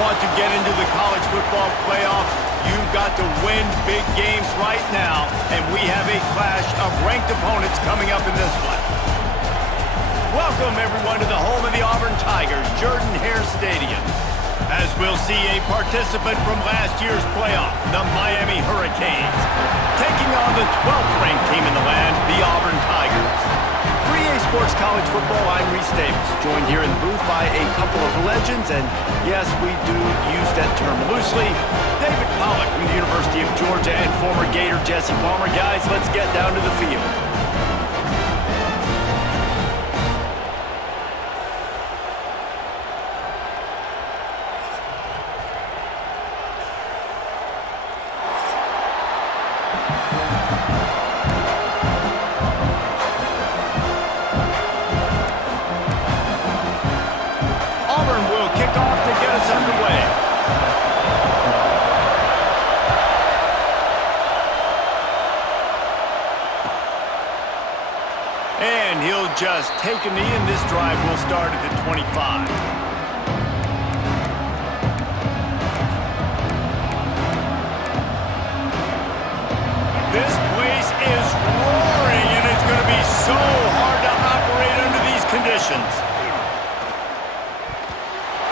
want to get into the college football playoff, you've got to win big games right now, and we have a clash of ranked opponents coming up in this one. Welcome, everyone, to the home of the Auburn Tigers, Jordan-Hare Stadium, as we'll see a participant from last year's playoff, the Miami Hurricanes, taking on the 12th ranked team in the land, the Auburn Tigers. For EA Sports College Football, I'm Reese Davis, joined here in the booth by a couple of legends, and yes, we do use that term loosely. David Pollack from the University of Georgia and former Gator Jesse Palmer. Guys, let's get down to the field. And he'll just take a knee, and this drive will start at the 25. This place is roaring, and it's going to be so hard to operate under these conditions.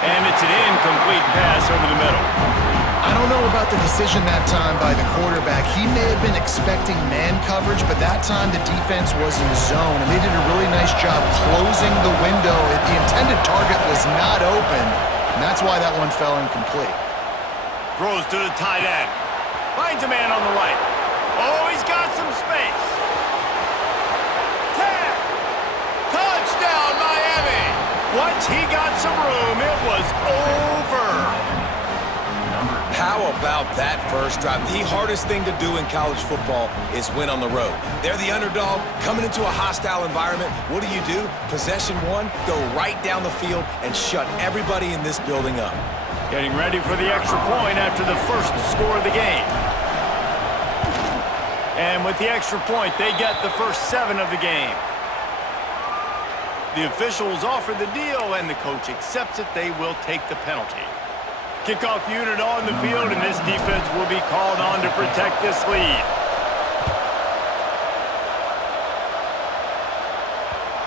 And it's an incomplete pass over the middle. I don't know about the decision that time by the quarterback. He may have been expecting man coverage, but that time the defense was in zone, and they did a really nice job closing the window. The intended target was not open, and that's why that one fell incomplete. Throws to the tight end. Finds a man on the right. Oh, he's got some space. Tag! Touchdown, Miami! Once he got some room, it was over. How about that first drive? The hardest thing to do in college football is win on the road. They're the underdog, coming into a hostile environment. What do? Possession one, go right down the field and shut everybody in this building up. Getting ready for the extra point after the first score of the game. And with the extra point, they get the first 7 of the game. The officials offer the deal, and the coach accepts it. They will take the penalty. Kickoff unit on the field, and this defense will be called on to protect this lead.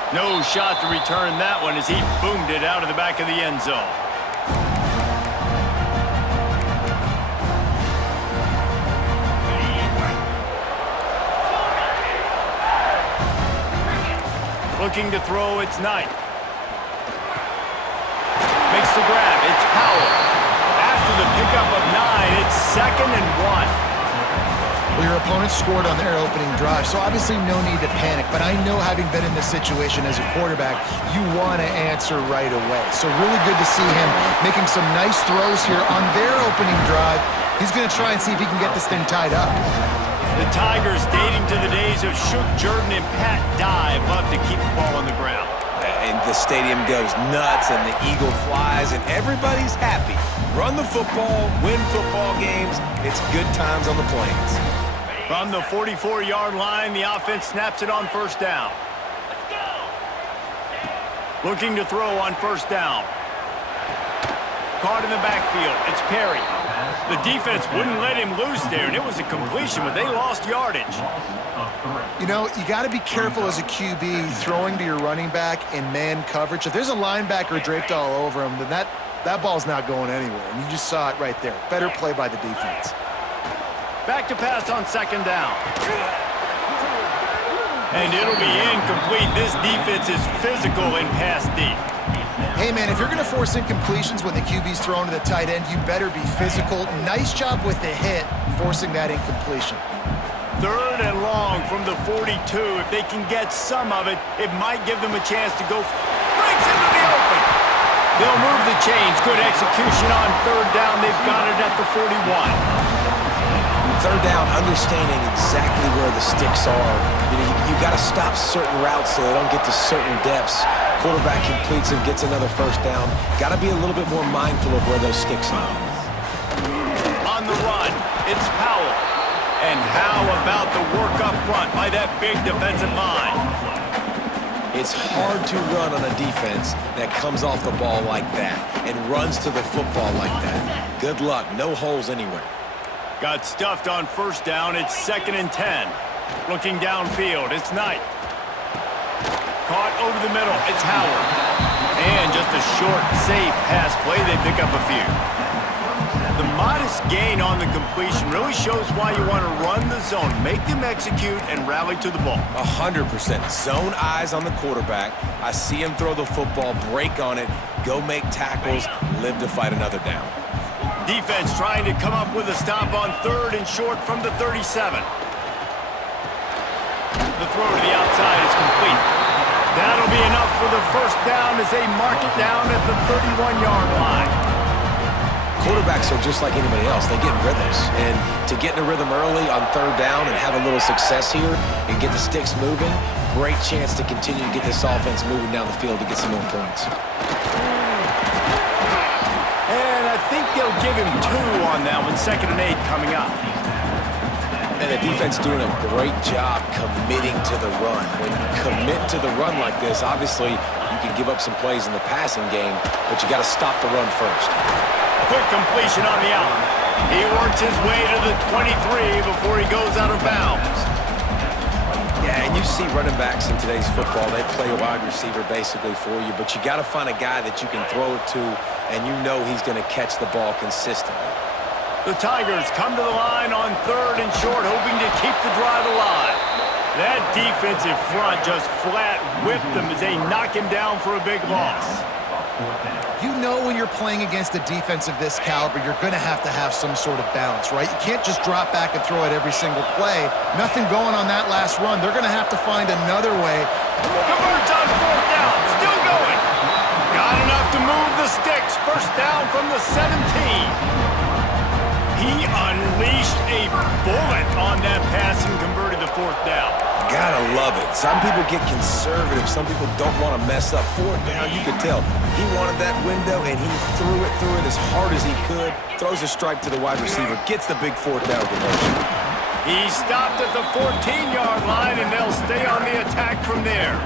No shot to return that one as he boomed it out of the back of the end zone. Looking to throw, it's Knight. Makes the grab, it's Powell. After the pickup of 9, it's 2nd and 1. Well, your opponent scored on their opening drive, so obviously no need to panic. But I know, having been in this situation as a quarterback, you want to answer right away. So really good to see him making some nice throws here on their opening drive. He's going to try and see if he can get this thing tied up. The Tigers, dating to the days of Shook Jordan and Pat Dye, love to keep the ball on the ground. And the stadium goes nuts, and the eagle flies, and everybody's happy. Run the football, win football games. It's good times on the plains. From the 44-yard line, the offense snaps it on first down. Looking to throw on first down. Caught in the backfield. It's Perry. The defense wouldn't let him loose there, and it was a completion, but they lost yardage. You know, you got to be careful as a QB throwing to your running back in man coverage. If there's a linebacker draped all over him, then that ball's not going anywhere, and you just saw it right there. Better play by the defense. Back to pass on second down. And it'll be incomplete. This defense is physical in pass deep. Hey, man, if you're going to force incompletions when the QB's thrown to the tight end, you better be physical. Nice job with the hit, forcing that incompletion. 3rd and long from the 42. If they can get some of it, it might give them a chance to go. Breaks into the open. They'll move the chains. Good execution on 3rd down. They've got it at the 41. 3rd down, understanding exactly where the sticks are. You got to stop certain routes so they don't get to certain depths. Quarterback completes and gets another first down. Got to be a little bit more mindful of where those sticks are. On the run, it's Powell. And how about the work up front by that big defensive line? It's hard to run on a defense that comes off the ball like that and runs to the football like that. Good luck. No holes anywhere. Got stuffed on first down. It's 2nd and 10. Looking downfield. It's Knight. Caught over the middle. It's Howard. And just a short, safe pass play. They pick up a few. The modest gain on the completion really shows why you want to run the zone, make them execute, and rally to the ball. 100%. Zone eyes on the quarterback. I see him throw the football, break on it, go make tackles, live to fight another down. Defense trying to come up with a stop on 3rd and short from the 37. The throw to the outside is complete. That'll be enough for the first down as they mark it down at the 31-yard line. Quarterbacks are just like anybody else. They get in rhythms. And to get in a rhythm early on 3rd down and have a little success here and get the sticks moving, great chance to continue to get this offense moving down the field to get some more points. And I think they'll give him 2 on that one. 2nd and 8 coming up. And the defense doing a great job committing to the run. When you commit to the run like this, obviously you can give up some plays in the passing game, but you got to stop the run first. Quick completion on the out. He works his way to the 23 before he goes out of bounds. Yeah, and you see running backs in today's football, they play wide receiver basically for you, but you got to find a guy that you can throw it to, and you know he's going to catch the ball consistently. The Tigers come to the line on 3rd and short, hoping to keep the drive alive. That defensive front just flat whipped them as they knock him down for a big loss. You know when you're playing against a defense of this caliber, you're going to have some sort of balance, right? You can't just drop back and throw it every single play. Nothing going on that last run. They're going to have to find another way. Converts on 4th down. Still going. Got enough to move the sticks. First down from the 17. He unleashed a bullet on that pass and converted the 4th down. Gotta love it. Some people get conservative. Some people don't want to mess up. 4th down, you could tell. He wanted that window, and he threw it as hard as he could. Throws a stripe to the wide receiver. Gets the big 4th down conversion. He stopped at the 14-yard line, and they'll stay on the attack from there.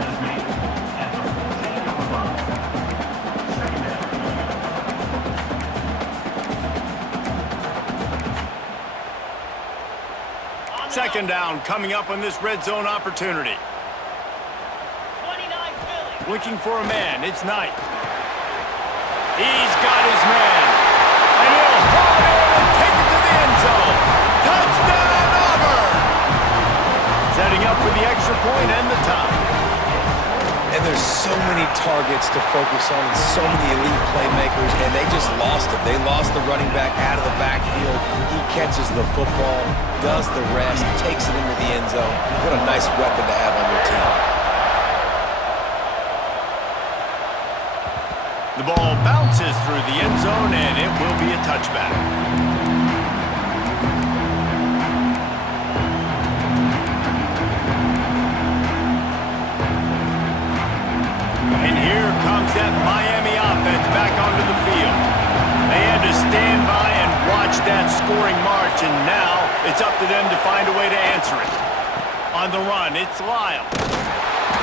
Second down coming up on this red zone opportunity. Looking for a man. It's Knight. He's got his man. And he'll haul it in and take it to the end zone. Touchdown, Auburn! Setting up for the extra point and the tie. And there's so many targets to focus on and so many elite playmakers, and they just lost it. They lost the running back out of the backfield. He catches the football, does the rest, takes it into the end zone. What a nice weapon to have on your team. The ball bounces through the end zone, and it will be a touchback. And here comes that Miami offense back onto the field. They had to stand by and watch that scoring march, and now it's up to them to find a way to answer it. On the run, it's Lyle.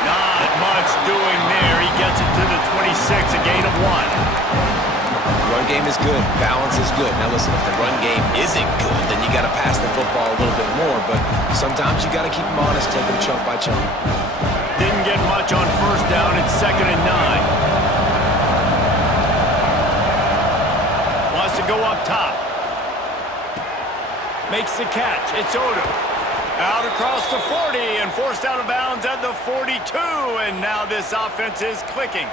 Not much doing there. He gets it to the 26, a gain of 1. Run game is good. Balance is good. Now listen, if the run game isn't good, then you got to pass the football a little bit more, but sometimes you got to keep them honest, take them chunk by chunk. Didn't get much on first down. It's 2nd and 9. Wants to go up top. Makes the catch. It's Odom. Out across the 40 and forced out of bounds at the 42. And now this offense is clicking.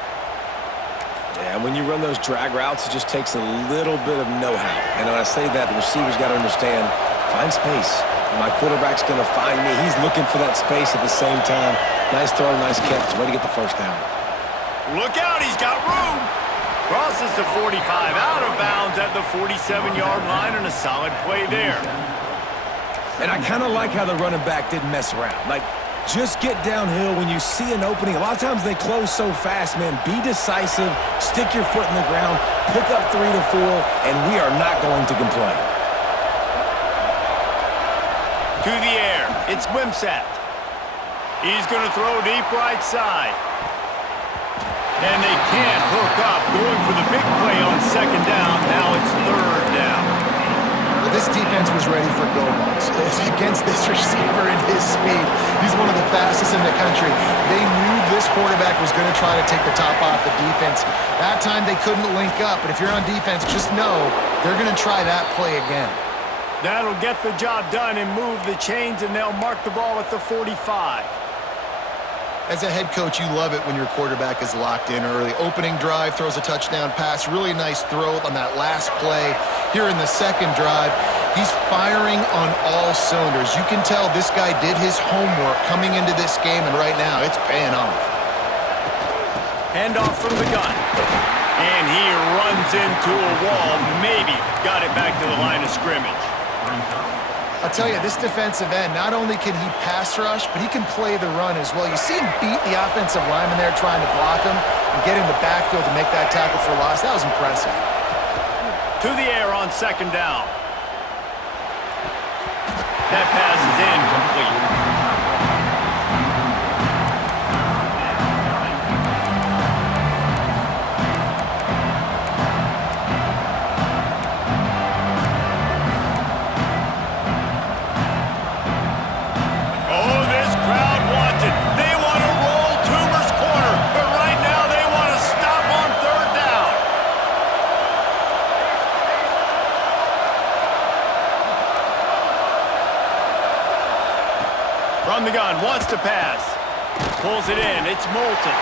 Yeah, when you run those drag routes, it just takes a little bit of know-how. And when I say that, the receiver's got to understand, find space. My quarterback's going to find me. He's looking for that space at the same time. Nice throw, nice catch. Way to get the first down. Look out, he's got room. Crosses the 45, out of bounds at the 47-yard line, and a solid play there. And I kind of like how the running back didn't mess around. Like, just get downhill when you see an opening. A lot of times they close so fast, man. Be decisive, stick your foot in the ground, pick up 3 to 4, and we are not going to complain. To the air, it's Wimsatt. He's going to throw deep right side. And they can't hook up. Going for the big play on second down. Now it's third down. Well, this defense was ready for go-balls. Against this receiver and his speed, he's one of the fastest in the country. They knew this quarterback was going to try to take the top off the defense. That time they couldn't link up, but if you're on defense, just know they're going to try that play again. That'll get the job done and move the chains, and they'll mark the ball at the 45. As a head coach, you love it when your quarterback is locked in early. Opening drive, throws a touchdown pass. Really nice throw on that last play. Here in the second drive, he's firing on all cylinders. You can tell this guy did his homework coming into this game, and right now it's paying off. Handoff from the gun. And he runs into a wall. Maybe got it back to the line of scrimmage. I'll tell you, this defensive end, not only can he pass rush, but he can play the run as well. You see him beat the offensive lineman there trying to block him and get in the backfield to make that tackle for loss. That was impressive. To the air on second down. That pass is incomplete. From the gun, wants to pass. Pulls it in, it's Moulton.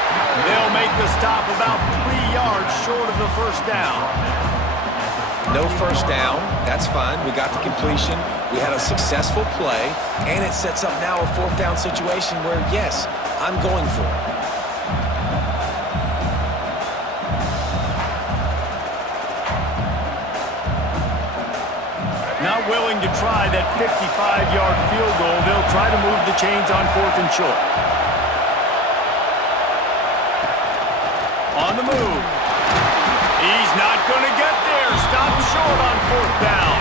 They'll make the stop about 3 yards short of the first down. No first down, that's fine. We got the completion. We had a successful play, and it sets up now a fourth down situation where, yes, I'm going for it. Not willing to try that 55-yard field goal. They'll try to move the chains on fourth and short. On the move. He's not going to get there. Stop short on fourth down.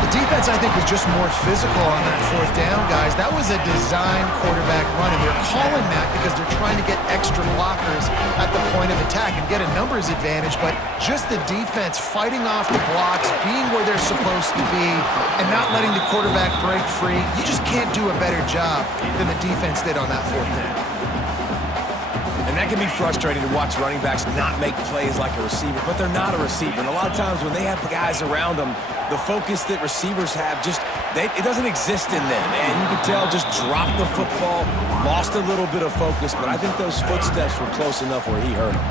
The defense, I think, was just more physical on that fourth down, guys. That was a designed quarterback run, and they're calling that because they're trying to get extra blockers at the point of attack and get a numbers advantage, but just the defense fighting off the blocks, being where they're supposed to be, and not letting the quarterback break free. You just can't do a better job than the defense did on that fourth down. And that can be frustrating to watch running backs not make plays like a receiver, but they're not a receiver. And a lot of times when they have guys around them, the focus that receivers have it doesn't exist in them. And you can tell just dropped the football, lost a little bit of focus, but I think those footsteps were close enough where he hurt him.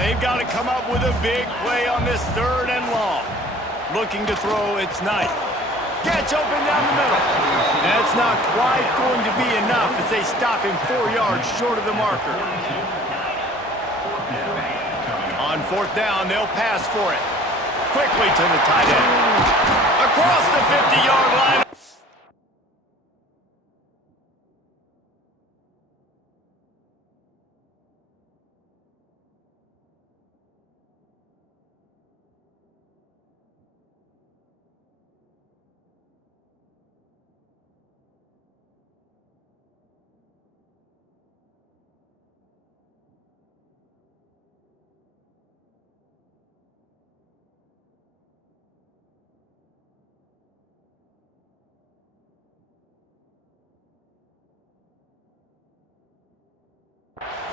They've got to come up with a big play on this third and long. Looking to throw, it's Knight. Gets open down the middle. That's not quite going to be enough as they stop him 4 yards short of the marker. On fourth down, they'll pass for it. Quickly to the tight end. Across the 50-yard line.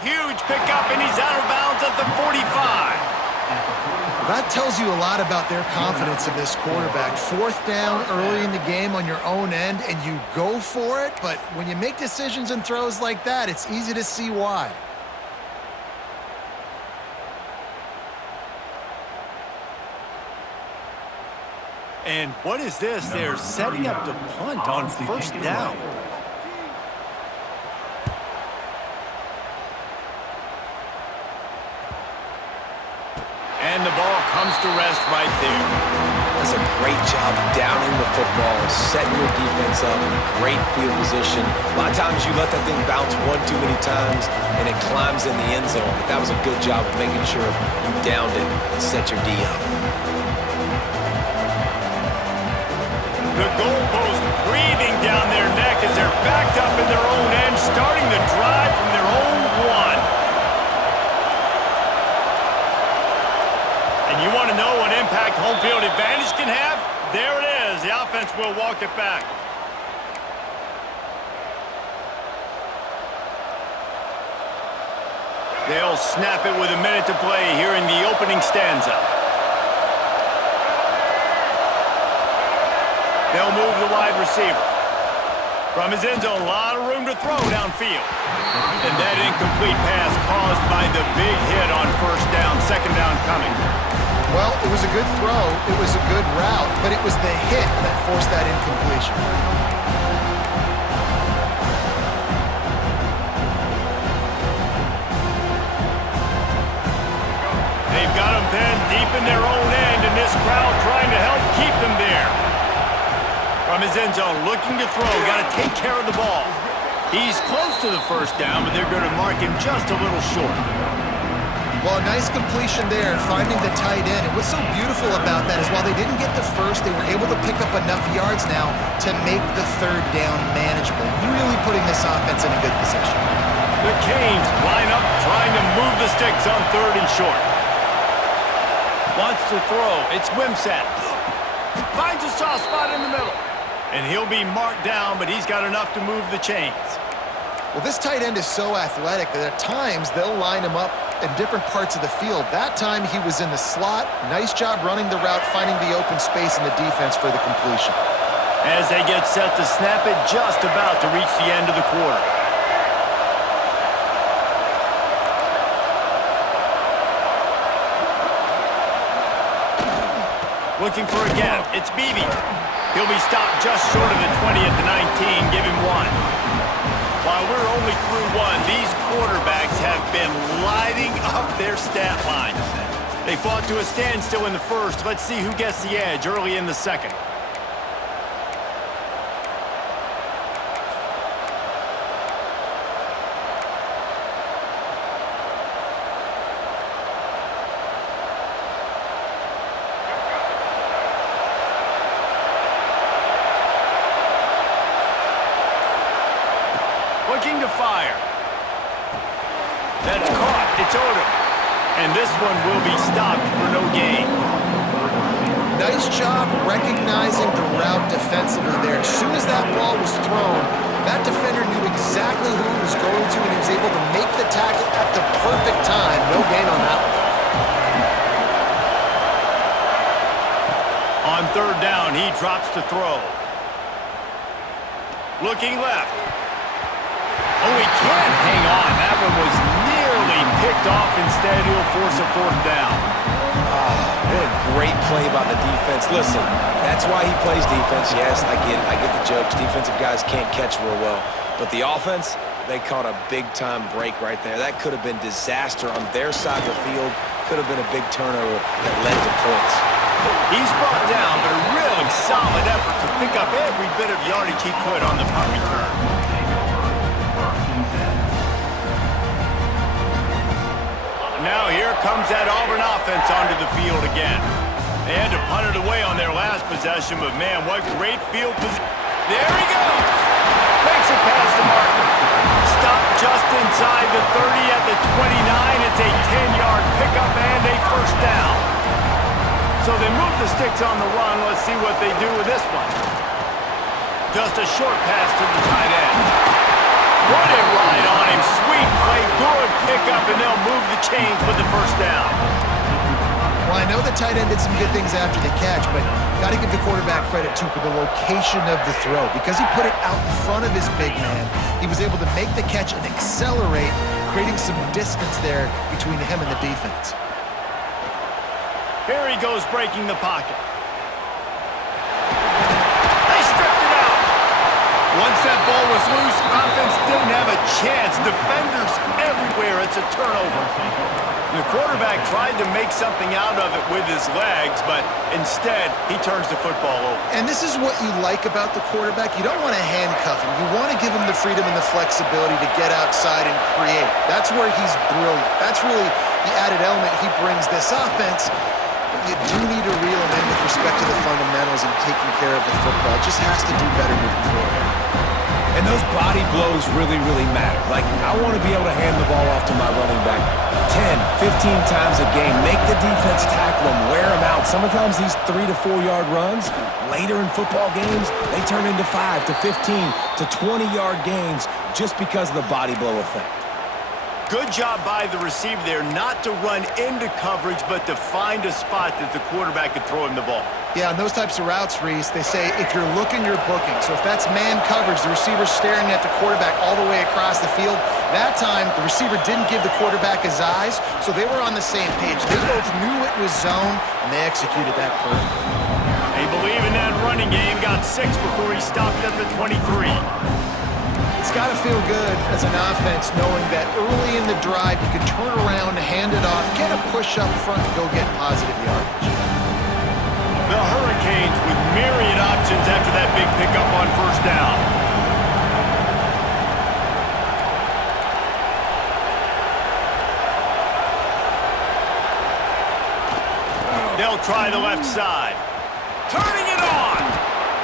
Huge pickup, and he's out of bounds at the 45. That tells you a lot about their confidence in this quarterback. Fourth down early in the game on your own end, and you go for it, but when you make decisions and throws like that, it's easy to see why. And what is this? They're setting up the punt on first down. And the ball comes to rest right there. That's a great job downing the football, setting your defense up in great field position. A lot of times you let that thing bounce one too many times and it climbs in the end zone. But that was a good job of making sure you downed it and set your D up. The goalpost breathing down their neck as they're backed up in their own end, starting the drive from their own one. And you want to know what impact home field advantage can have? There it is. The offense will walk it back. They'll snap it with a minute to play here in the opening stanza. They'll move the wide receiver. From his end zone, a lot of room to throw downfield. And that incomplete pass caused by the big hit on first down, second down coming. Well, it was a good throw, it was a good route, but it was the hit that forced that incompletion. They've got them pinned deep in their own end, and this crowd trying to help keep them there. From his end zone, looking to throw, got to take care of the ball. He's close to the first down, but they're going to mark him just a little short. Well, a nice completion there, finding the tight end. And what's so beautiful about that is while they didn't get the first, they were able to pick up enough yards now to make the third down manageable. Really putting this offense in a good position. The Canes line up, trying to move the sticks on third and short. Wants to throw. It's Wimsatt. Finds a soft spot in the middle. And he'll be marked down, but he's got enough to move the chains. Well, this tight end is so athletic that at times they'll line him up in different parts of the field. That time he was in the slot. Nice job running the route, finding the open space in the defense for the completion. As they get set to snap it, just about to reach the end of the quarter. Looking for a gap. It's Beebe. He'll be stopped just short of the 20 at the 19. Give him one. While we're only through one, these quarterbacks have been lighting up their stat lines. They fought to a standstill in the first. Let's see who gets the edge early in the second. Looking to fire. That's caught. It's Odom. And this one will be stopped for no gain. Nice job recognizing the route defensively there. As soon as that ball was thrown, that defender knew exactly who he was going to, and he was able to make the tackle at the perfect time. No gain on that On one. third down, he drops to throw. Looking left. Oh, he can't hang on. That one was nearly picked off. Instead, he'll force a fourth down. What a great play by the defense. Listen, that's why he plays defense. Yes, I get it. I get the jokes. Defensive guys can't catch real well. But the offense, they caught a big-time break right there. That could have been disaster on their side of the field. Could have been a big turnover that led to points. He's brought down, but a really solid effort to pick up every bit of yardage he could on the punt return. Now here comes that Auburn offense onto the field again. They had to punt it away on their last possession, but man, what great field position. There he goes. Makes it past the marker. Stopped just inside the 30 at the 29. It's a 10-yard pickup and a first down. So they move the sticks on the run. Let's see what they do with this one. Just a short pass to the tight end. Put it right on him. Sweet play, good pickup, and they'll move the chains with the first down. Well, I know the tight end did some good things after the catch, but got to give the quarterback credit, too, for the location of the throw. Because he put it out in front of his big man, he was able to make the catch and accelerate, creating some distance there between him and the defense. Here he goes, breaking the pocket. They stripped it out. Once that ball was loose, offense didn't have a chance. Defenders everywhere. It's a turnover. The quarterback tried to make something out of it with his legs, but instead, he turns the football over. And this is what you like about the quarterback. You don't want to handcuff him. You want to give him the freedom and the flexibility to get outside and create. That's where he's brilliant. That's really the added element he brings this offense. But you do need to reel him in with respect to the fundamentals and taking care of the football. It just has to do better moving forward. And those body blows really, really matter. Like, I want to be able to hand the ball off to my running back 10, 15 times a game. Make the defense tackle them, wear them out. Sometimes these 3 to 4 yard runs, later in football games, they turn into 5 to 15 to 20-yard gains just because of the body blow effect. Good job by the receiver there not to run into coverage, but to find a spot that the quarterback could throw him the ball. Yeah, on those types of routes, Reese, they say if you're looking, you're booking. So if that's man coverage, the receiver's staring at the quarterback all the way across the field. That time, the receiver didn't give the quarterback his eyes, so they were on the same page. They both knew it was zone, and they executed that perfectly. They believe in that running game, got 6 before he stopped at the 23. It's got to feel good as an offense knowing that early in the drive you can turn around, hand it off, get a push up front, and go get positive yardage. The Hurricanes with myriad options after that big pickup on first down. They'll try the left side. Turning it on!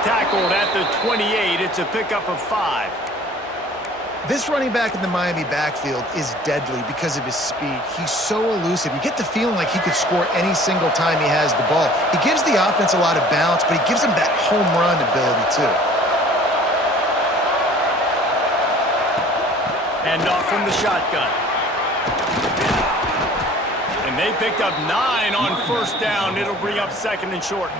Tackled at the 28. It's a pickup of 5. This running back in the Miami backfield is deadly because of his speed. He's so elusive. You get the feeling like he could score any single time he has the ball. He gives the offense a lot of balance, but he gives them that home run ability too. And off from the shotgun. And they picked up 9 on first down. It'll bring up 2nd and short.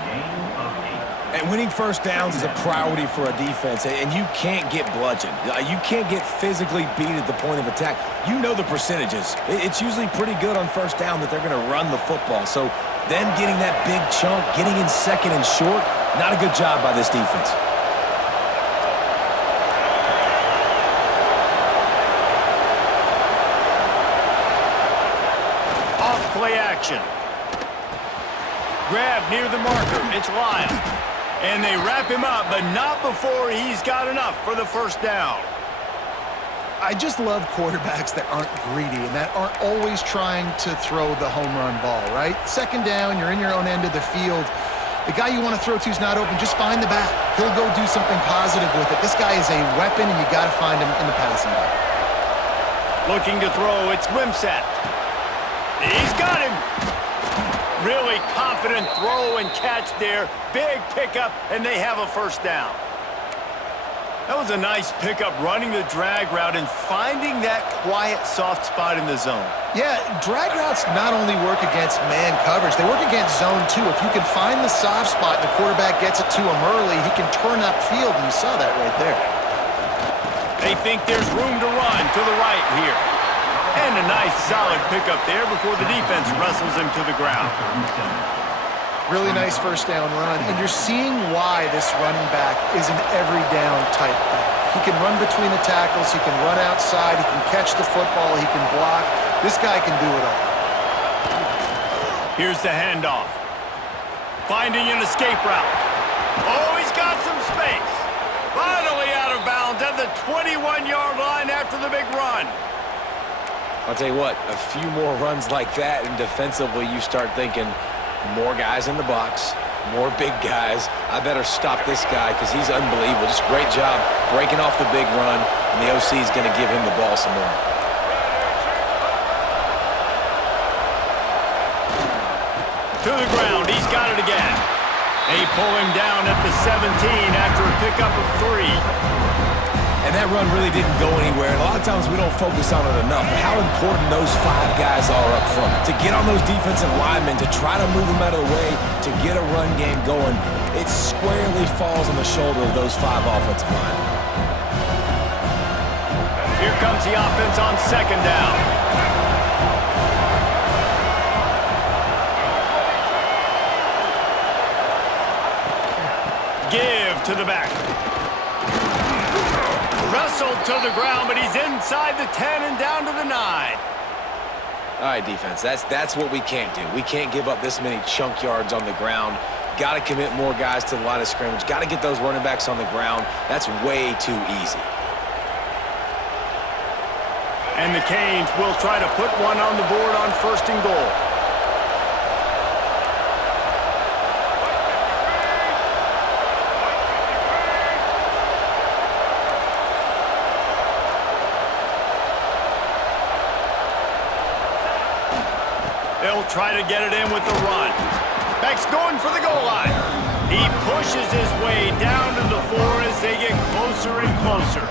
And winning first downs is a priority for a defense, and you can't get bludgeoned. You can't get physically beat at the point of attack. You know the percentages. It's usually pretty good on first down that they're going to run the football. So them getting that big chunk, getting in 2nd and short, not a good job by this defense. Off play action. Grab near the marker. It's Lyle. And they wrap him up, but not before he's got enough for the first down. I just love quarterbacks that aren't greedy and that aren't always trying to throw the home run ball, right? 2nd down, you're in your own end of the field. The guy you want to throw to is not open. Just find the back. He'll go do something positive with it. This guy is a weapon, and you got to find him in the passing game. Looking to throw, it's Wimsatt. He's got him. Really confident throw and catch there. Big pickup, and they have a first down. That was a nice pickup, running the drag route and finding that quiet, soft spot in the zone. Yeah, drag routes not only work against man coverage, they work against zone too. If you can find the soft spot and the quarterback gets it to him early, he can turn upfield, and you saw that right there. They think there's room to run to the right here. And a nice solid pickup there before the defense wrestles him to the ground. Really nice first down run. And you're seeing why this running back is an every down type back. He can run between the tackles. He can run outside. He can catch the football. He can block. This guy can do it all. Here's the handoff. Finding an escape route. Oh, he's got some space. Finally out of bounds at the 21-yard line after the big run. I'll tell you what, a few more runs like that, and defensively you start thinking, more guys in the box, more big guys. I better stop this guy because he's unbelievable. Just great job breaking off the big run, and the OC is going to give him the ball some more. To the ground, he's got it again. They pull him down at the 17 after a pickup of 3. And that run really didn't go anywhere. And a lot of times we don't focus on it enough. But how important those 5 guys are up front. To get on those defensive linemen, to try to move them out of the way, to get a run game going, it squarely falls on the shoulder of those 5 offensive linemen. Here comes the offense on 2nd down. Give to the back. Wrestled to the ground, but he's inside the 10 and down to the 9. All right, defense, that's what we can't do. We can't give up this many chunk yards on the ground. Got to commit more guys to the line of scrimmage. Got to get those running backs on the ground. That's way too easy. And the Canes will try to put one on the board on 1st and goal. They'll try to get it in with the run. Beck's going for the goal line. He pushes his way down to the floor as they get closer and closer.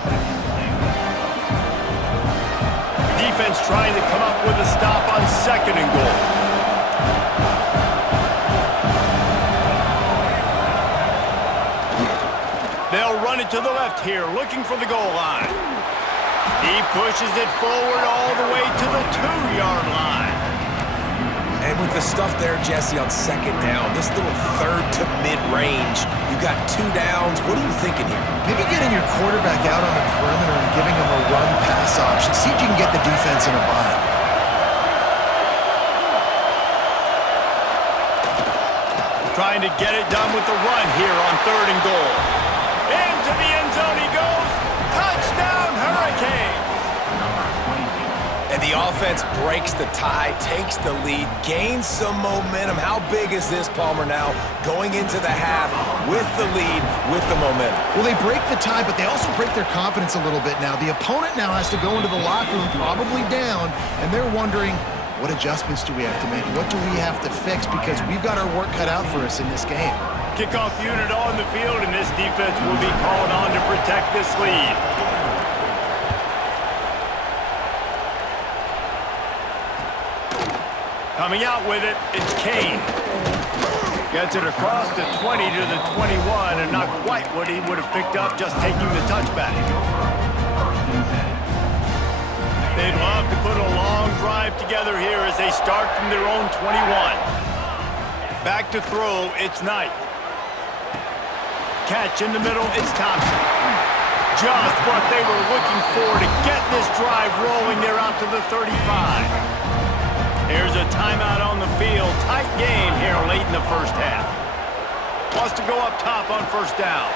Defense trying to come up with a stop on 2nd and goal. They'll run it to the left here, looking for the goal line. He pushes it forward all the way to the 2-yard line. And with the stuff there, Jesse, on 2nd down, this little 3rd to mid-range, you got 2 downs. What are you thinking here? Maybe getting your quarterback out on the perimeter and giving him a run-pass option. See if you can get the defense in a bind. Trying to get it done with the run here on 3rd and goal. Into the end zone he goes. Touchdown, Hurricanes! And the offense breaks the tie, takes the lead, gains some momentum. How big is this, Palmer, now going into the half with the lead, with the momentum? Well, they break the tie, but they also break their confidence a little bit now. The opponent now has to go into the locker room, probably down, and they're wondering, what adjustments do we have to make? What do we have to fix? Because we've got our work cut out for us in this game. Kickoff unit on the field, and this defense will be called on to protect this lead. Coming out with it, it's Kane. Gets it across the 20 to the 21, and not quite what he would have picked up just taking the touchback. They'd love to put a long drive together here as they start from their own 21. Back to throw, it's Knight. Catch in the middle, it's Thompson. Just what they were looking for to get this drive rolling. They're out to the 35. Here's a timeout on the field. Tight game here late in the first half. Wants to go up top on 1st down.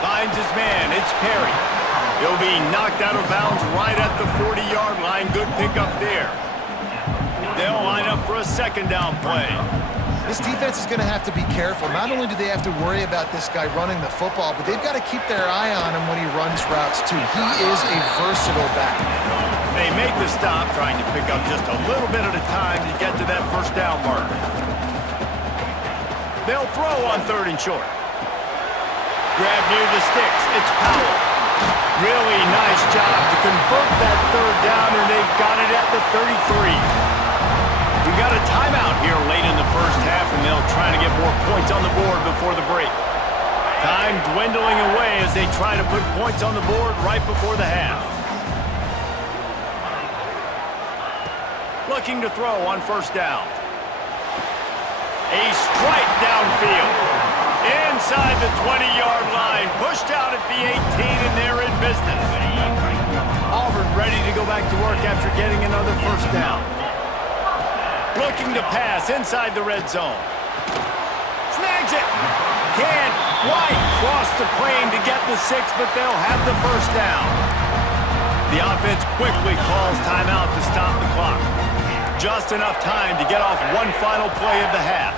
Finds his man, it's Perry. He'll be knocked out of bounds right at the 40-yard line. Good pickup there. They'll line up for a 2nd down play. This defense is going to have to be careful. Not only do they have to worry about this guy running the football, but they've got to keep their eye on him when he runs routes too. He is a versatile back. They make the stop, trying to pick up just a little bit at a time to get to that 1st down marker. They'll throw on 3rd and short. Grab near the sticks. It's Powell. Really nice job to convert that 3rd down, and they've got it at the 33. We got a timeout here late in the first half, and they'll try to get more points on the board before the break. Time dwindling away as they try to put points on the board right before the half. Looking to throw on 1st down. A strike downfield. Inside the 20-yard line. Pushed out at the 18, and they're in business. Auburn ready to go back to work after getting another 1st down. Looking to pass inside the red zone. Snags it. Can't quite cross the plane to get the 6, but they'll have the 1st down. The offense quickly calls timeout to stop the clock. Just enough time to get off one final play of the half.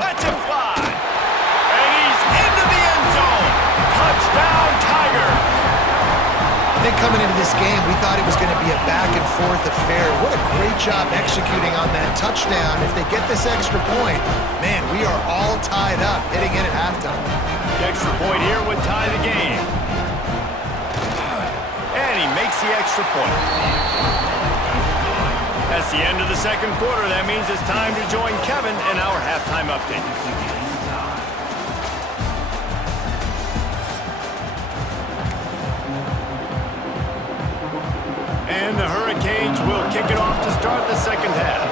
Lets it fly. And he's into the end zone. Touchdown, Tigers. I think coming into this game, we thought it was going to be a back-and-forth affair. What a great job executing on that touchdown. If they get this extra point, man, we are all tied up heading in at halftime. The extra point here would tie the game. And he makes the extra point. That's the end of the 2nd quarter. That means it's time to join Kevin in our halftime update. And the Hurricanes will kick it off to start the 2nd half.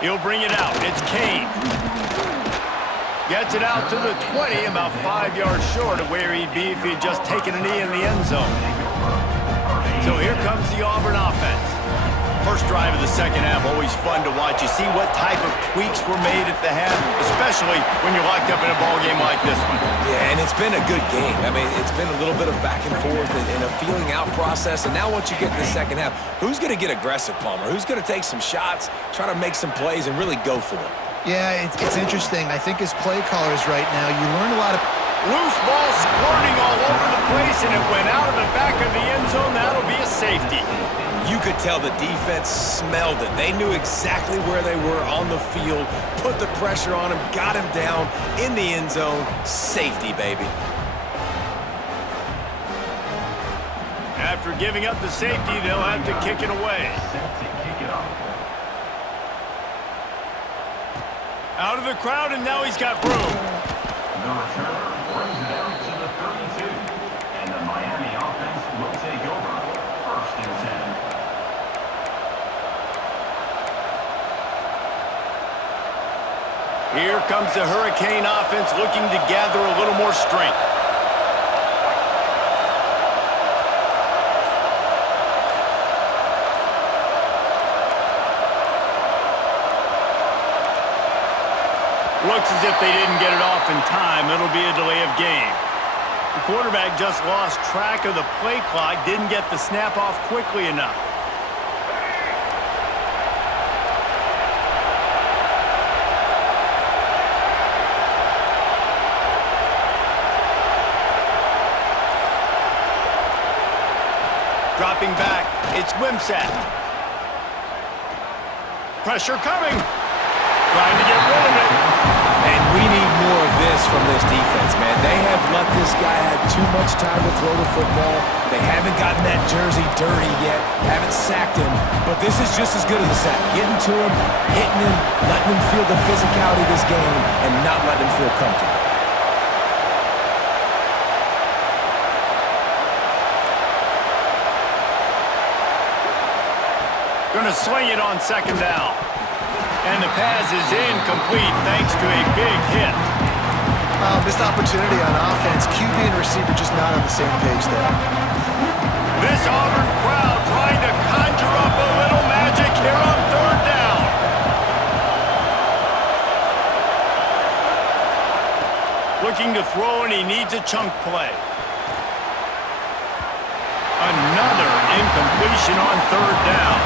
He'll bring it out. It's Kane. Gets it out to the 20, about 5 yards short of where he'd be if he'd just taken a knee in the end zone. So here comes the Auburn offense. First drive of the 2nd half, always fun to watch. You see what type of tweaks were made at the half, especially when you're locked up in a ball game like this one. Yeah, and it's been a good game. I mean, it's been a little bit of back and forth and a feeling out process. And now once you get to the 2nd half, who's going to get aggressive, Palmer? Who's going to take some shots, try to make some plays, and really go for it? Yeah, it's interesting. I think as play callers right now, you learn a lot of Loose ball squirting all over the place, and it went out of the back of the end zone. That'll be a safety. You could tell the defense smelled it. They knew exactly where they were on the field, put the pressure on him, got him down in the end zone. Safety, baby. After giving up the safety, they'll have to kick it away. Out of the crowd, and now he's got room. The returner brings it out to the 32, and the Miami offense will take over. 1st and 10. Here comes the Hurricane offense looking to gather a little more strength. Looks as if they didn't get it off in time. It'll be a delay of game. The quarterback just lost track of the play clock, didn't get the snap off quickly enough. Dropping back, it's Wimsatt. Pressure coming. Trying to get rid of it. And we need more of this from this defense, man. They have let this guy have too much time to throw the football. They haven't gotten that jersey dirty yet, haven't sacked him, but this is just as good as a sack. Getting to him, hitting him, letting him feel the physicality of this game, and not letting him feel comfortable. Gonna swing it on 2nd down. And the pass is incomplete thanks to a big hit. Missed opportunity on offense. QB and receiver just not on the same page there. This Auburn crowd trying to conjure up a little magic here on 3rd down. Looking to throw, and he needs a chunk play. Another incompletion on 3rd down.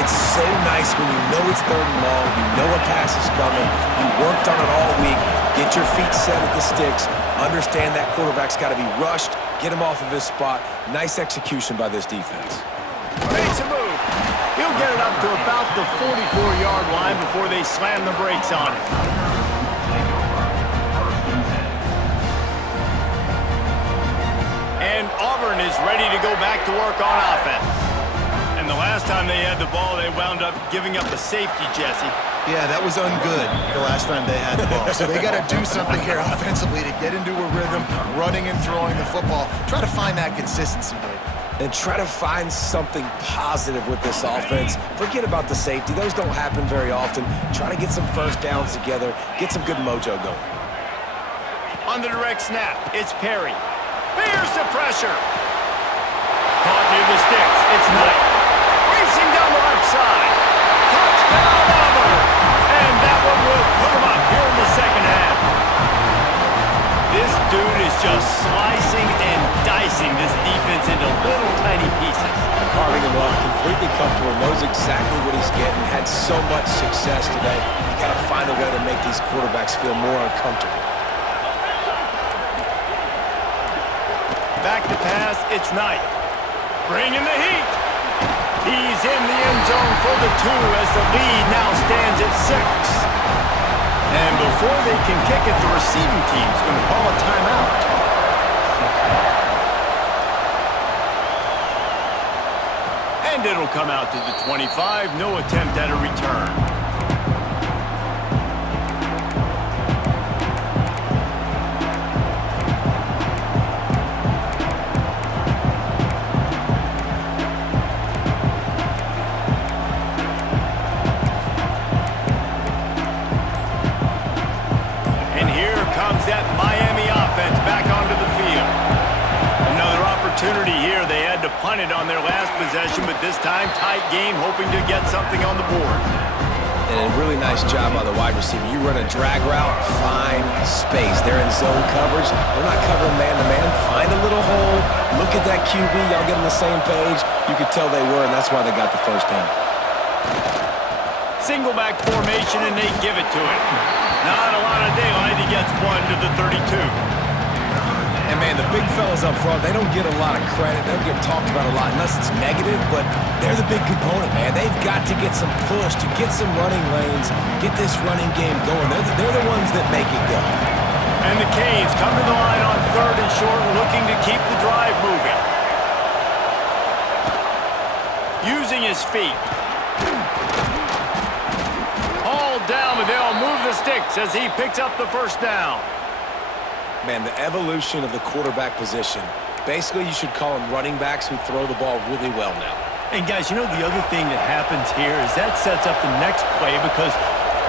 It's so nice when you know it's 3rd and long, you know a pass is coming, you worked on it all week, get your feet set at the sticks, understand that quarterback's got to be rushed, get him off of his spot. Nice execution by this defense. Makes a move. He'll get it up to about the 44-yard line before they slam the brakes on it. And Auburn is ready to go back to work on offense. And the last time they had the ball, they wound up giving up the safety, Jesse. Yeah, that was ungood the last time they had the ball. So they got to do something here offensively to get into a rhythm, running and throwing the football. Try to find that consistency, Dave. And try to find something positive with this offense. Forget about the safety. Those don't happen very often. Try to get some 1st downs together, get some good mojo going. On the direct snap, it's Perry. Here's the pressure. Caught near the sticks. It's Knight. Racing down the left side. Touchdown, Auburn. And that one will put him up here in the 2nd half. This dude is just slicing and dicing this defense into little tiny pieces. Carving him up, completely comfortable, knows exactly what he's getting, had so much success today. You got to find a way to make these quarterbacks feel more uncomfortable. Back to pass, it's Knight. Bringing the heat. He's in the end zone for the 2 as the lead now stands at 6. And before they can kick it, the receiving team's going to call a timeout. And it'll come out to the 25. No attempt at a return. That Miami offense back onto the field. Another opportunity here. They had to punt it on their last possession, but this time tight game, hoping to get something on the board. And a really nice job by the wide receiver. You run a drag route, find space. They're in zone coverage. They're not covering man-to-man. Find a little hole. Look at that QB. Y'all get on the same page. You could tell they were, and that's why they got the 1st down. Single back formation, and they give it to him. Not a lot of daylight. He gets one to the 32. And, man, the big fellas up front, they don't get a lot of credit. They don't get talked about a lot unless it's negative, but they're the big component, man. They've got to get some push, to get some running lanes, get this running game going. They're the ones that make it go. And the Canes come to the line on 3rd and short, looking to keep the drive moving. Using his feet. Hauled down, but they'll move the sticks as he picks up the first down. Man, the evolution of the quarterback position. Basically, you should call them running backs who throw the ball really well now. And, guys, you know the other thing that happens here is that sets up the next play because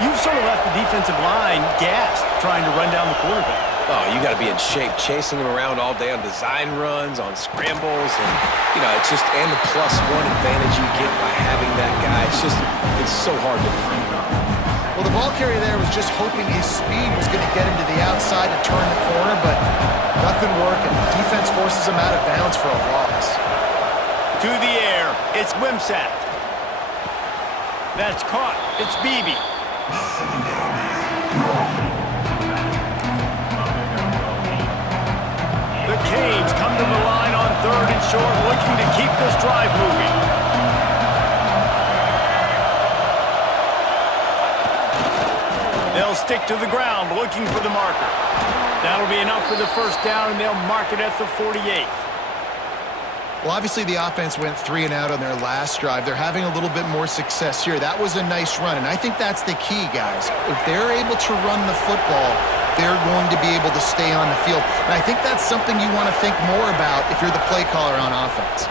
you've sort of left the defensive line gassed trying to run down the quarterback. Oh, you got to be in shape, chasing him around all day on design runs, on scrambles, and, you know, it's just, and the +1 advantage you get by having that guy. It's so hard to defend. Well, the ball carrier there was just hoping his speed was going to get him to the outside to turn the corner, but nothing working. Defense forces him out of bounds for a loss. To the air, it's Wimsatt. That's caught. It's Beebe. The Canes come to the line on 3rd and short, looking to keep this drive moving. They'll stick to the ground, looking for the marker. That'll be enough for the first down, and they'll mark it at the 48. Well, obviously the offense went 3 and out on their last drive. They're having a little bit more success here. That was a nice run, and I think that's the key, guys. If they're able to run the football, they're going to be able to stay on the field. And I think that's something you want to think more about if you're the play caller on offense.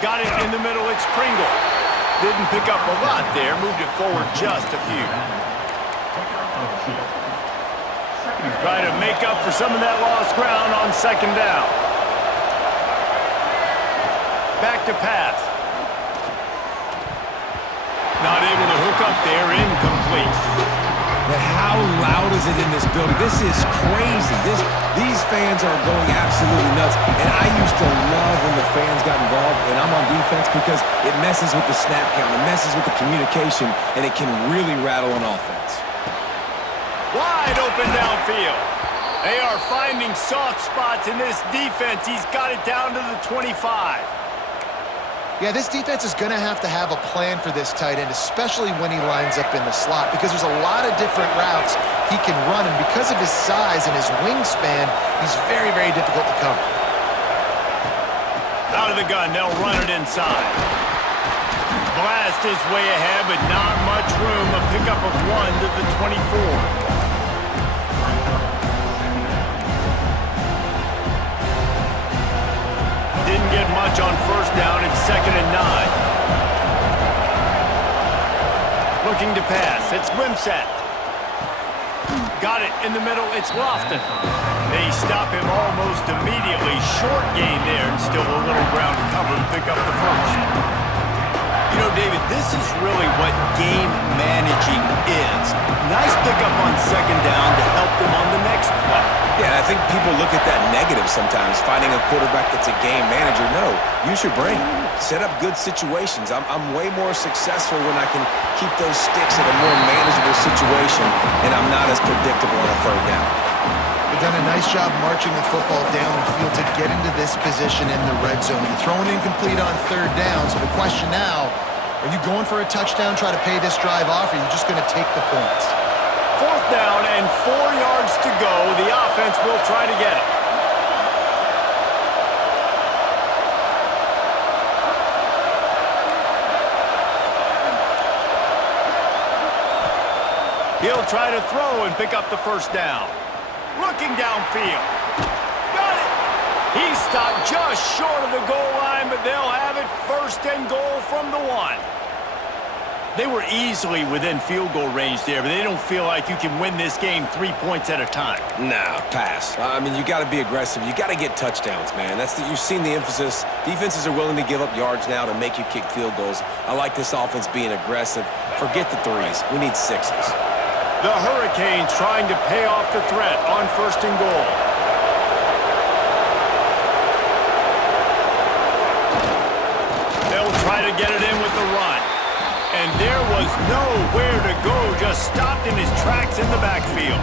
Got it in the middle, it's Pringle. Didn't pick up a lot there, moved it forward just a few. Try to make up for some of that lost ground on 2nd down. Back to pass. Not able to hook up there, incomplete. But how loud is it in this building? This is crazy. These fans are going absolutely nuts. And I used to love when the fans got involved, and I'm on defense because it messes with the snap count, it messes with the communication, and it can really rattle an offense. Wide open downfield. They are finding soft spots in this defense. He's got it down to the 25. Yeah, this defense is going to have a plan for this tight end, especially when he lines up in the slot, because there's a lot of different routes he can run, and because of his size and his wingspan, he's very, very difficult to cover. Out of the gun, they'll run it inside. Blast his way ahead, but not much room. A pickup of 1 to the 24. Didn't get much on 1st down. It's 2nd and 9. Looking to pass. It's Wimsatt. Got it in the middle. It's Lofton. They stop him almost immediately. Short gain there, and still a little ground to cover to pick up the first. You know, David, this is really what game managing is. Nice pickup on 2nd down to help them on the next play. Yeah, I think people look at that negative sometimes, finding a quarterback that's a game manager. No, use your brain. Set up good situations. I'm way more successful when I can keep those sticks in a more manageable situation, and I'm not as predictable on a 3rd down. They've done a nice job marching the football down the field to get into this position in the red zone. You're throwing incomplete on 3rd down, so the question now, are you going for a touchdown, try to pay this drive off, or are you just going to take the points? 4th down and 4 yards to go. The offense will try to get it. He'll try to throw and pick up the first down. Looking downfield. Got it. He stopped just short of the goal line, but they'll have it 1st and goal from the 1. They were easily within field goal range there, but they don't feel like you can win this game 3 points at a time. Nah, pass. I mean, you got to be aggressive. You got to get touchdowns, man. You've seen the emphasis. Defenses are willing to give up yards now to make you kick field goals. I like this offense being aggressive. Forget the 3s. We need 6s. The Hurricanes trying to pay off the threat on 1st and goal. They'll try to get it in with the run. And there was nowhere to go, just stopped in his tracks in the backfield.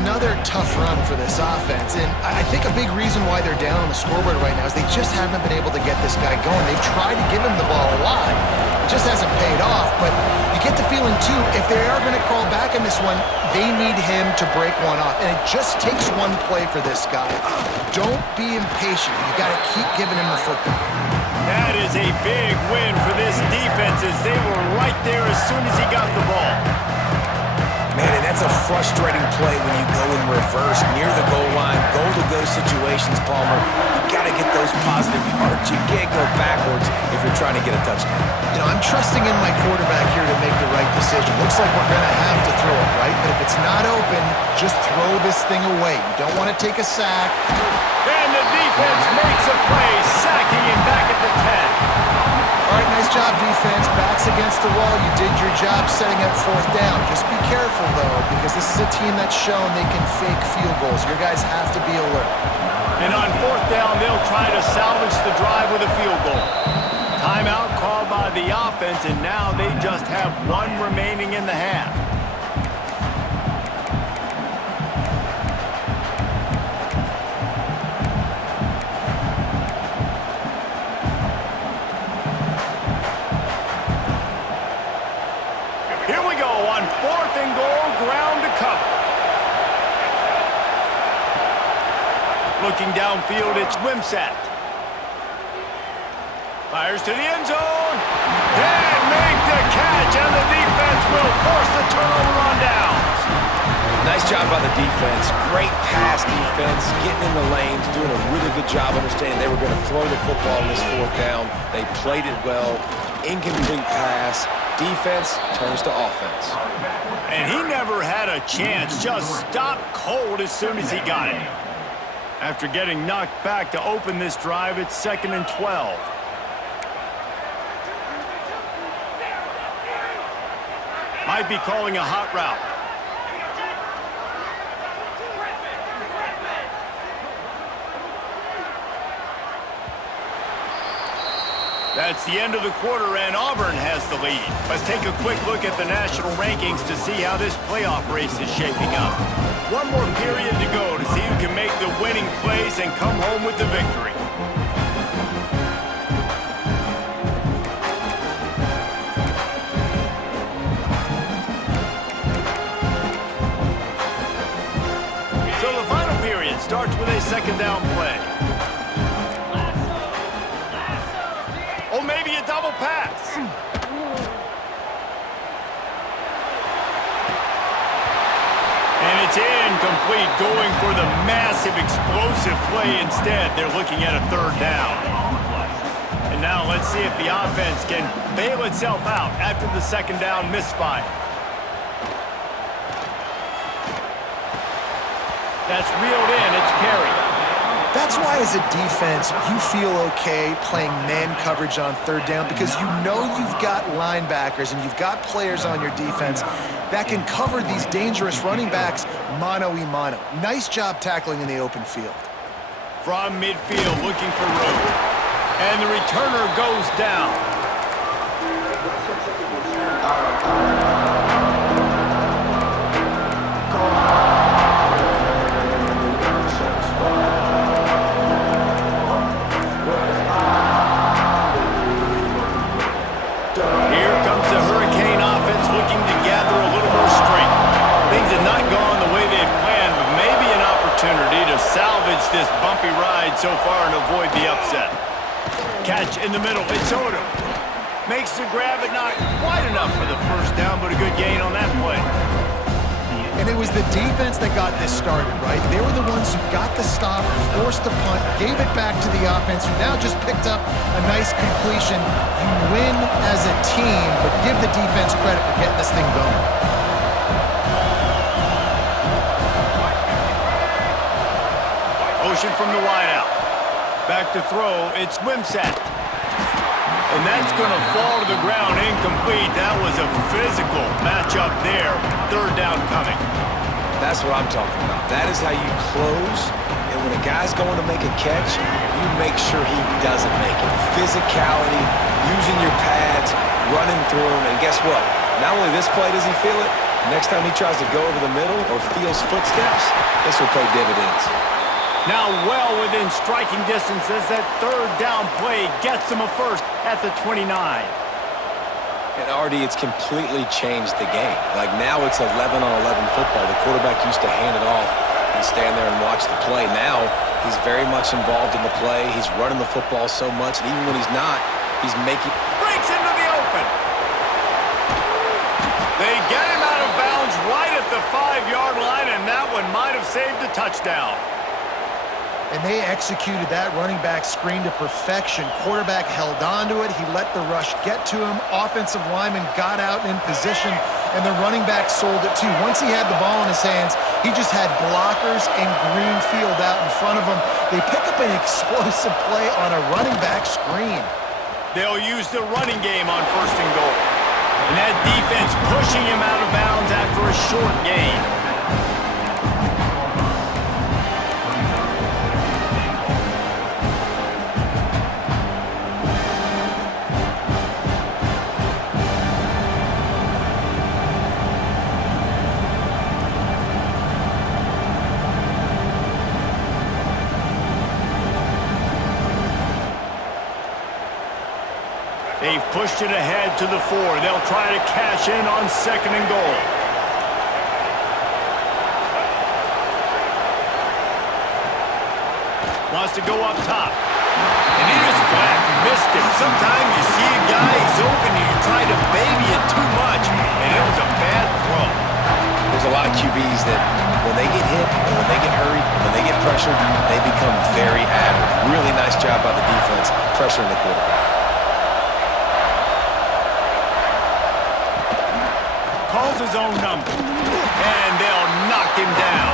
Another tough run for this offense, and I think a big reason why they're down on the scoreboard right now is they just haven't been able to get this guy going. They've tried to give him the ball a lot. It just hasn't paid off, but you get the feeling, too, if they are going to crawl back in this one, they need him to break one off, and it just takes one play for this guy. Don't be impatient. You got to keep giving him the football. That is a big win for this defense as they were right there as soon as he got the ball. Man, and that's a frustrating play when you go in reverse near the goal line, goal-to-go situations, Palmer. You got to get those positive yards. You can't go backwards if you're trying to get a touchdown. You know, I'm trusting in my quarterback here to make the right decision. Looks like we're going to have to throw it, right? But if it's not open, just throw this thing away. You don't want to take a sack. And the defense makes a play, sacking him back at the 10. All right, nice job, defense. Backs against the wall. You did your job setting up fourth down. Just be careful, though, because this is a team that's shown they can fake field goals. Your guys have to be alert. And on fourth down, they'll try to salvage the drive with a field goal. Timeout called by the offense, and now they just have one remaining in the half. Here we go on 4th and goal, ground to cover. Looking downfield, it's Wimsatt. Fires to the end zone. And make the catch, and the defense will force the turnover on downs. Nice job by the defense. Great pass defense, getting in the lanes, doing a really good job understanding they were going to throw the football in this fourth down. They played it well. Incomplete pass. Defense turns to offense. And he never had a chance, just stopped cold as soon as he got it. After getting knocked back to open this drive, it's 2nd and 12. Might be calling a hot route. That's the end of the quarter, and Auburn has the lead. Let's take a quick look at the national rankings to see how this playoff race is shaping up. One more period to go to see who can make the winning plays and come home with the victory. So the final period starts with a 2nd down play. Or maybe a double pass. And it's incomplete, going for the massive explosive play instead. They're looking at a 3rd down. And now let's see if the offense can bail itself out after the 2nd down misfire. That's reeled in. It's Perry. That's why, as a defense, you feel okay playing man coverage on 3rd down because you know you've got linebackers and you've got players on your defense that can cover these dangerous running backs mano-a-mano. Nice job tackling in the open field. From midfield, looking for room. And the returner goes down. Salvage this bumpy ride so far and avoid the upset. Catch in the middle. It's Odom. Makes the grab, but not quite enough for the 1st down, but a good gain on that play. And it was the defense that got this started, right? They were the ones who got the stop, forced the punt, gave it back to the offense, who now just picked up a nice completion. You win as a team, but give the defense credit for getting this thing going. Motion from the wideout. Back to throw, it's Wimsatt. And that's going to fall to the ground, incomplete. That was a physical matchup there. 3rd down coming. That's what I'm talking about. That is how you close. And when a guy's going to make a catch, you make sure he doesn't make it. physicality, using your pads, running through them. And guess what? Not only this play does he feel it, next time he tries to go over the middle or feels footsteps, this will pay dividends. Now well within striking distance as that third down play gets him a first at the 29. And Artie, it's completely changed the game. Like now it's 11-on-11 football. The quarterback used to hand it off and stand there and watch the play. Now he's very much involved in the play. He's running the football so much, and even when he's not, he's making... Breaks into the open. They get him out of bounds right at the 5-yard line, and that one might have saved a touchdown. And they executed that running back screen to perfection. Quarterback held on to it. He let the rush get to him. Offensive lineman got out in position, and the running back sold it too. Once he had the ball in his hands, he just had blockers and green field out in front of him. They pick up an explosive play on a running back screen. They'll use the running game on 1st and goal. And that defense pushing him out of bounds after a short gain. They've pushed it ahead to the 4. They'll try to cash in on 2nd and goal. Wants to go up top. And he just flat missed him. Sometimes you see a guy, he's open, and you try to baby it too much, and it was a bad throw. There's a lot of QBs that when they get hit, and when they get hurried, and when they get pressured, they become very average. Really nice job by the defense pressuring the quarterback. Calls his own number, and they'll knock him down.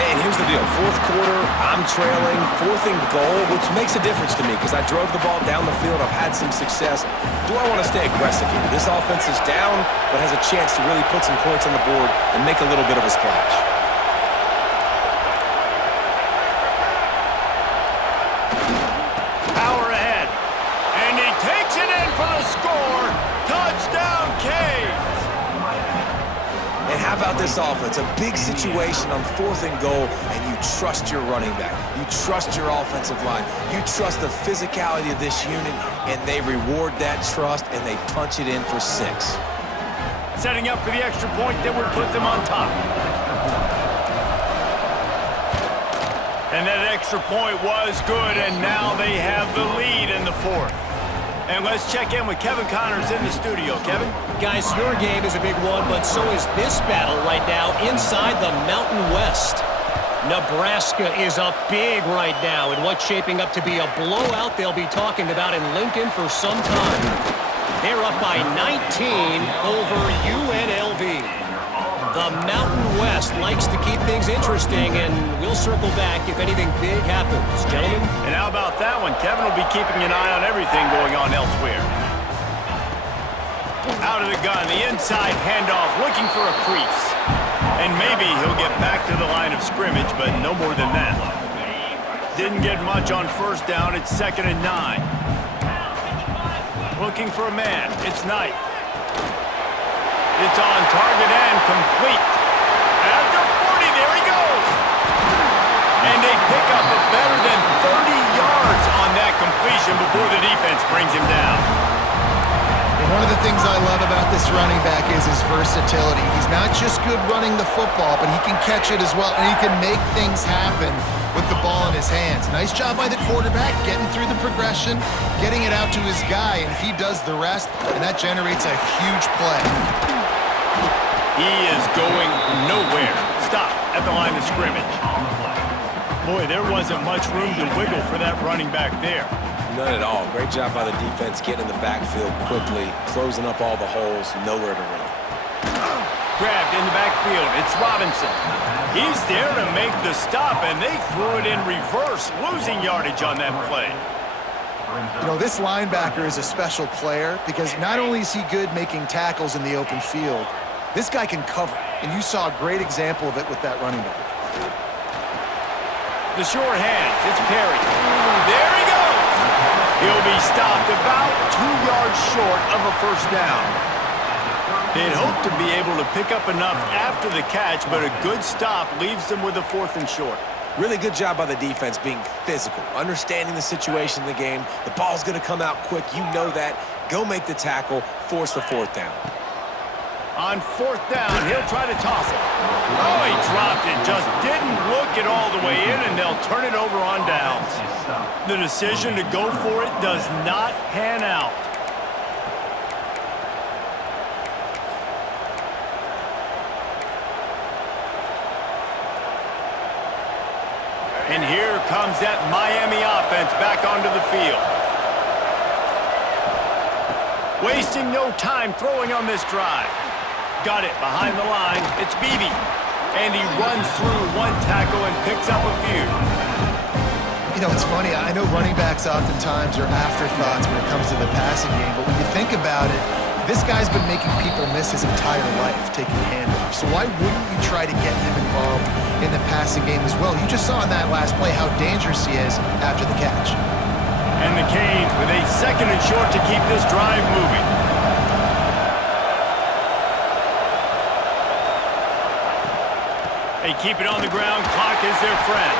And here's the deal. 4th quarter, I'm trailing, 4th and goal, which makes a difference to me because I drove the ball down the field. I've had some success. Do I want to stay aggressive here? This offense is down, but has a chance to really put some points on the board and make a little bit of a splash. Power ahead, and he takes it in for the score. Touchdown, Canes! And how about this offense? A big situation on 4th and goal, and you trust your running back. You trust your offensive line. You trust the physicality of this unit, and they reward that trust, and they punch it in for 6. Setting up for the extra point that would put them on top. And that extra point was good, and now they have the lead in the 4th. And let's check in with Kevin Connors in the studio. Kevin? Guys, your game is a big one, but so is this battle right now inside the Mountain West. Nebraska is up big right now in what's shaping up to be a blowout they'll be talking about in Lincoln for some time. They're up by 19 over UNLV. The Mountain West likes to keep things interesting, and we'll circle back if anything big happens. Gentlemen? And how about that one? Kevin will be keeping an eye on everything going on elsewhere. Out of the gun, the inside handoff, looking for a crease. And maybe he'll get back to the line of scrimmage, but no more than that. Didn't get much on 1st down. It's 2nd and 9. Looking for a man. It's Knight. It's on target and complete. At the 40, there he goes. And they pick up a better than 30 yards on that completion before the defense brings him down. And one of the things I love about this running back is his versatility. He's not just good running the football, but he can catch it as well, and he can make things happen with the ball in his hands. Nice job by the quarterback, getting through the progression, getting it out to his guy, and he does the rest, and that generates a huge play. He is going nowhere. Stop at the line of scrimmage. Boy, there wasn't much room to wiggle for that running back there. None at all. Great job by the defense getting in the backfield quickly, closing up all the holes, nowhere to run. Grabbed in the backfield. It's Robinson. He's there to make the stop, and they threw it in reverse, losing yardage on that play. You know, this linebacker is a special player because not only is he good making tackles in the open field, this guy can cover, and you saw a great example of it with that running back. The short hands, it's Perry. There he goes! He'll be stopped about 2 yards short of a first down. They'd hope to be able to pick up enough after the catch, but a good stop leaves them with a 4th and short. Really good job by the defense being physical, understanding the situation in the game. The ball's going to come out quick. You know that. Go make the tackle, force the 4th down. On 4th down, he'll try to toss it. Oh, he dropped it. Just didn't look it all the way in, and they'll turn it over on downs. The decision to go for it does not pan out. And here comes that Miami offense back onto the field. Wasting no time throwing on this drive. Got it behind the line. It's Beebe. And he runs through one tackle and picks up a few. You know, it's funny. I know running backs oftentimes are afterthoughts when it comes to the passing game, but when you think about it, this guy's been making people miss his entire life taking handoffs. So why wouldn't you try to get him involved in the passing game as well? You just saw in that last play how dangerous he is after the catch. And the Canes with a 2nd and short to keep this drive moving. They keep it on the ground. Clock is their friend.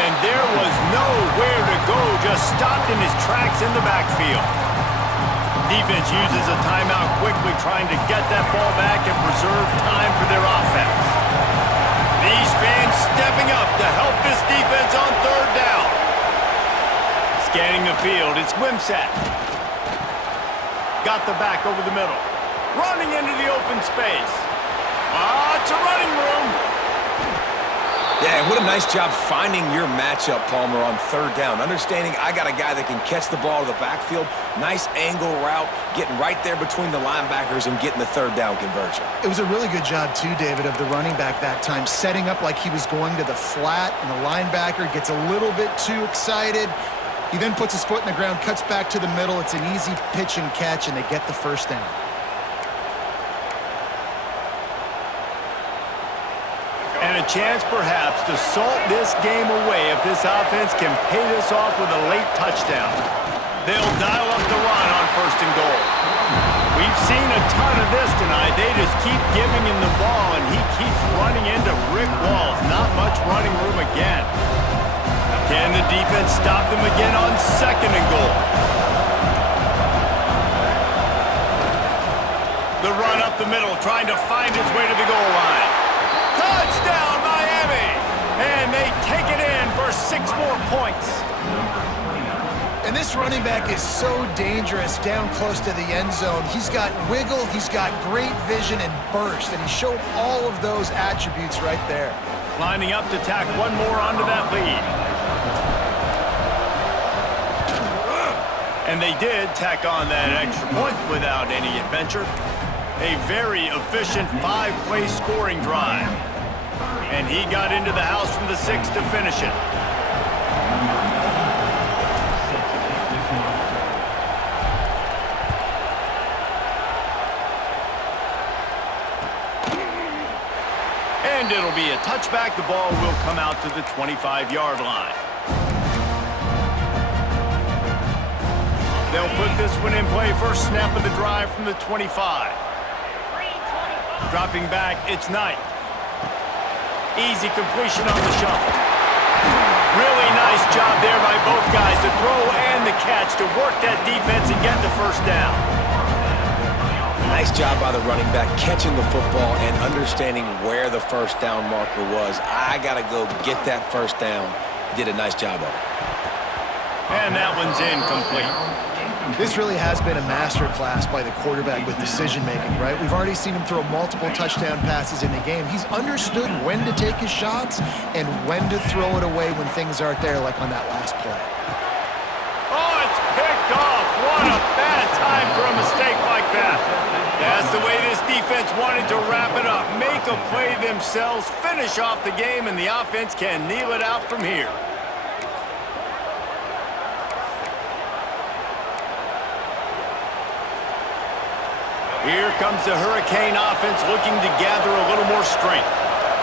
And there was nowhere to go, just stopped in his tracks in the backfield. Defense uses a timeout quickly, trying to get that ball back and preserve time for their offense. These fans stepping up to help this defense on 3rd down. Scanning the field, it's Wimsatt. Got the back over the middle. Running into the open space. It's a running room. Yeah, what a nice job finding your matchup, Palmer, on 3rd down. Understanding I got a guy that can catch the ball to the backfield. Nice angle route, getting right there between the linebackers and getting the 3rd down conversion. It was a really good job, too, David, of the running back that time, setting up like he was going to the flat, and the linebacker gets a little bit too excited. He then puts his foot in the ground, cuts back to the middle. It's an easy pitch and catch, and they get the 1st down. And a chance, perhaps, to salt this game away if this offense can pay this off with a late touchdown. They'll dial up the run on 1st and goal. We've seen a ton of this tonight. They just keep giving him the ball, and he keeps running into brick walls. Not much running room again. Can the defense stop them again on 2nd and goal? The run up the middle, trying to find his way to the goal line. Touchdown, Miami! And they take it in for 6 more points. And this running back is so dangerous down close to the end zone. He's got wiggle, he's got great vision and burst, and he showed all of those attributes right there. Lining up to tack one more onto that lead. And they did tack on that extra point without any adventure. A very efficient 5-play scoring drive. And he got into the house from the 6 to finish it. And it'll be a touchback. The ball will come out to the 25-yard line. They'll put this one in play. First snap of the drive from the 25. Dropping back, it's Knight. Easy completion on the shuffle. Really nice job there by both guys, the throw and the catch, to work that defense and get the 1st down. Nice job by the running back, catching the football and understanding where the 1st down marker was. I got to go get that 1st down. He did a nice job of it. And that one's incomplete. This really has been a masterclass by the quarterback with decision-making, right? We've already seen him throw multiple touchdown passes in the game. He's understood when to take his shots and when to throw it away when things aren't there, like on that last play. Oh, it's picked off. What a bad time for a mistake like that. That's the way this defense wanted to wrap it up. Make a play themselves, finish off the game, and the offense can kneel it out from here. Here comes the Hurricane offense looking to gather a little more strength.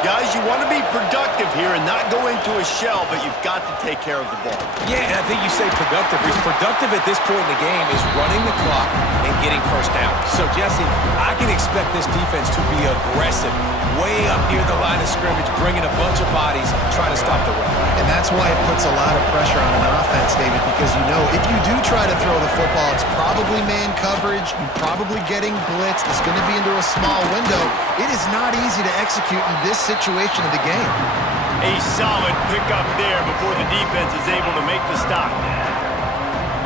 Guys, you want to be productive here and not go into a shell, but you've got to take care of the ball. Yeah, and I think you say productive. He's productive at this point in the game is running the clock and getting first down. So, Jesse, I can expect this defense to be aggressive, way up near the line of scrimmage, bringing a bunch of bodies, trying to stop the run. And that's why it puts a lot of pressure on an offense, David, because you know if you do try to throw the football, it's probably man coverage, you're probably getting blitzed, it's going to be into a small window. It is not easy to execute in this situation of the game. A solid pickup there before the defense is able to make the stop.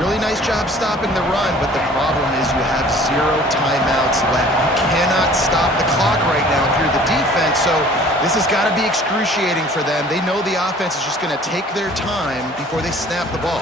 Really nice job stopping the run, but the problem is you have 0 timeouts left. You cannot stop the clock right now if you're the defense, so this has got to be excruciating for them. They know the offense is just going to take their time before they snap the ball.